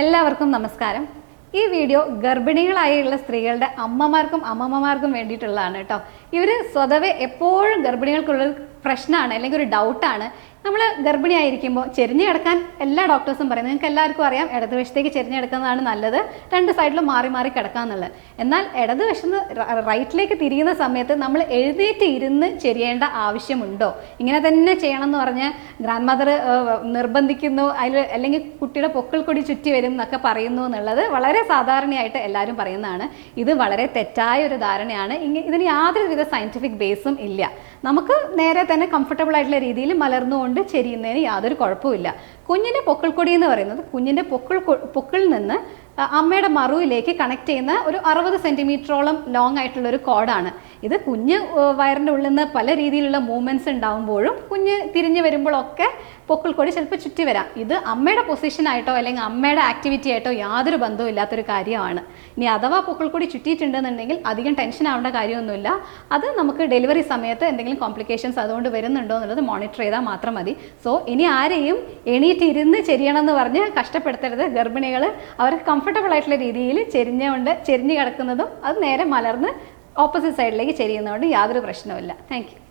എല്ലാവർക്കും നമസ്കാരം. ഈ വീഡിയോ ഗർഭിണികളായുള്ള സ്ത്രീകളുടെ അമ്മമാർക്കും അമ്മമ്മമാർക്കും വേണ്ടിയിട്ടുള്ളതാണ് കേട്ടോ. ഇവർ സ്വതവേ എപ്പോഴും ഗർഭിണികൾക്കുള്ള പ്രശ്നമാണ് അല്ലെങ്കിൽ ഒരു ഡൗട്ടാണ്. നമ്മൾ ഗർഭിണിയായിരിക്കുമ്പോൾ ചെരിഞ്ഞ് കിടക്കാൻ എല്ലാ ഡോക്ടേഴ്സും പറയും. നിങ്ങൾക്ക് എല്ലാവർക്കും അറിയാം ഇടതുവശത്തേക്ക് ചെരിഞ്ഞ് കിടക്കുന്നതാണ് നല്ലത്, രണ്ട് സൈഡിലും മാറി മാറി കിടക്കാന്നുള്ളത്. എന്നാൽ ഇടതുവശത്ത് റൈറ്റിലേക്ക് തിരിയുന്ന സമയത്ത് നമ്മൾ എഴുന്നേറ്റ് ഇരുന്ന് ചെരിയേണ്ട ആവശ്യമുണ്ടോ? ഇങ്ങനെ തന്നെ ചെയ്യണം എന്ന് പറഞ്ഞ് ഗ്രാൻഡ് മദർ നിർബന്ധിക്കുന്നു, അല്ലെങ്കിൽ കുട്ടിയുടെ പൊക്കിൾ കൊടി ചുറ്റി വരും എന്നൊക്കെ പറയുന്നു എന്നുള്ളത് വളരെ സാധാരണയായിട്ട് എല്ലാവരും പറയുന്നതാണ്. ഇത് വളരെ തെറ്റായ ഒരു ധാരണയാണ്. ഇതിന് യാതൊരുവിധ സയൻറ്റിഫിക് ബേസും ഇല്ല. നമുക്ക് നേരെ തന്നെ കംഫർട്ടബിൾ ആയിട്ടുള്ള രീതിയിൽ മലർന്നുകൊണ്ട് ചെരിയുന്നതിന് യാതൊരു കുഴപ്പമില്ല. കുഞ്ഞിൻ്റെ പൊക്കിൾക്കൊടി എന്ന് പറയുന്നത് കുഞ്ഞിൻ്റെ പൊക്കിളിൽ നിന്ന് അമ്മയുടെ മറുവിലേക്ക് കണക്ട് ചെയ്യുന്ന ഒരു 60 സെൻറ്റിമീറ്ററോളം ലോങ് ആയിട്ടുള്ള ഒരു കോഡാണ്. ഇത് കുഞ്ഞ് വയറിൻ്റെ ഉള്ളിൽ നിന്ന് പല രീതിയിലുള്ള മൂവ്മെൻറ്റ്സ് ഉണ്ടാകുമ്പോഴും കുഞ്ഞ് തിരിഞ്ഞ് വരുമ്പോഴൊക്കെ പൊക്കിൾക്കൊടി ചിലപ്പോൾ ചുറ്റി വരാം. ഇത് അമ്മയുടെ പൊസിഷനായിട്ടോ അല്ലെങ്കിൽ അമ്മയുടെ ആക്ടിവിറ്റി ആയിട്ടോ യാതൊരു ബന്ധവും ഇല്ലാത്തൊരു കാര്യമാണ്. ഇനി അഥവാ പൊക്കിൾക്കൊടി ചുറ്റിയിട്ടുണ്ടെന്നുണ്ടെങ്കിൽ അധികം ടെൻഷൻ ആവേണ്ട കാര്യമൊന്നുമില്ല. അത് നമുക്ക് ഡെലിവറി സമയത്ത് എന്തെങ്കിലും കോംപ്ലിക്കേഷൻസ് അതുകൊണ്ട് വരുന്നുണ്ടോ എന്നുള്ളത് മോണിറ്റർ ചെയ്താൽ മാത്രം മതി. സോ ഇനി ആരെയും എണീറ്റ് ഇരുന്ന് ചെരിയണം എന്ന് പറഞ്ഞ് കഷ്ടപ്പെടുത്തരുത്. ഗർഭിണികൾ അവർക്ക് കംഫർട്ടബിൾ ആയിട്ടുള്ള രീതിയിൽ ചെരിഞ്ഞ് കിടക്കുന്നതും അത് നേരെ മലർന്ന് ഓപ്പോസിറ്റ് സൈഡിലേക്ക് ചെരിയുന്നതുകൊണ്ട് യാതൊരു പ്രശ്നവുമില്ല. Thank you.